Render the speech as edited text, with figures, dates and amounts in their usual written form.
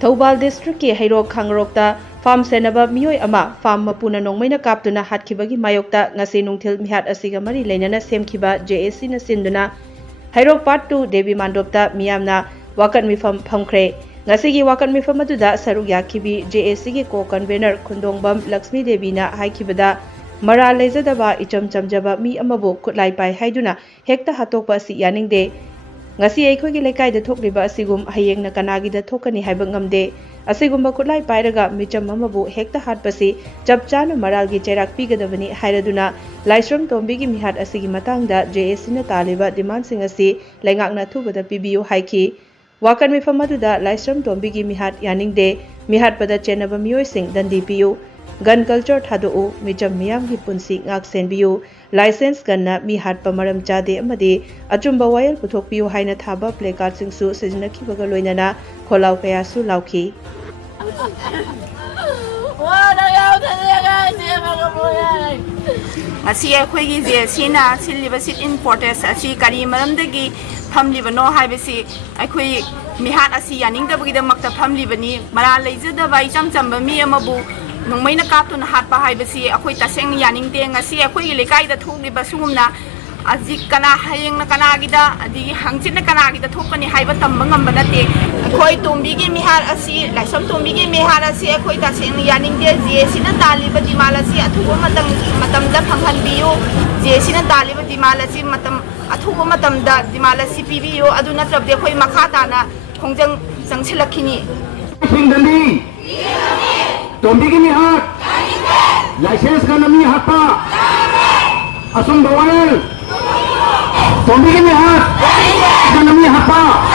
Thobal district ki Heirok Khangrokta farm Sennaba miyoi ama farm Mapuna nongmaina kaptuna Hatkhibagi Mayokta ngasi nungthil mihat asiga mari leinana semkhiba JAC na sinduna Heirok part 2 Devi Mandopta Miyamna Wakat Mifam Famkhre ngasi gi Wakat Mifam aduda saruk yakhibi JAC gi ko convener Khundongbam Lakshmi Devi na haikibada mara lezadaba icham chamjaba mi amabu khutlai pai haiduna hekta hatokpa si yaningde ngasi aikogi lekai da thokliba asigum hayeng na kanagi da thokani haiba ngamde asigumba khutlai pairaga micham amabu hekta hatpasi chapchana maralgi cherak pigadabani hairaduna laisram tombigi mihat asigi matangda JAC na taliba demand sing asi laingakna thubada pibiu haiki wakan mifam aduda laisram tombigi mihat yaningde mihat pada chenaba miyoi sing dandi piu gun culture thadu micham miyam gi punsi ngak senbiu license ganna mi hat pamaram chade amade achumba wayal puthokpiu haina thaba placard singsu sijnaki baga loinana kholau kaya su lauki asi akhoi gi sina siliba sit importance asi kari maram dagi famliba no haibasi akhoi mihat asi yaning da bagi da makta famliba ni mara leijada bai chamchamba mi amabu nongmaina kaptuna hatpa haibasi akhoi taseng yaning de ngasi akhoi lekai da thukliba sumna aji kana hayeng na kana gida adi hangchin na kana gida thokani haiba tamba ngamba nate akhoi tombi gi mihar asi laisam tombi gi mihar asi akhoi taseng yaning de JAC na taliba dimala si athuba matam da phanghan biyo JAC na taliba dimala si matam athuba matam da dimala si pibiyo adu na tabde akhoi makha dana khongjang jangsilakini singdani Tombigi mihat, license ka nami hapa, asum bawal. Tombigi mihat, ka nami hapa.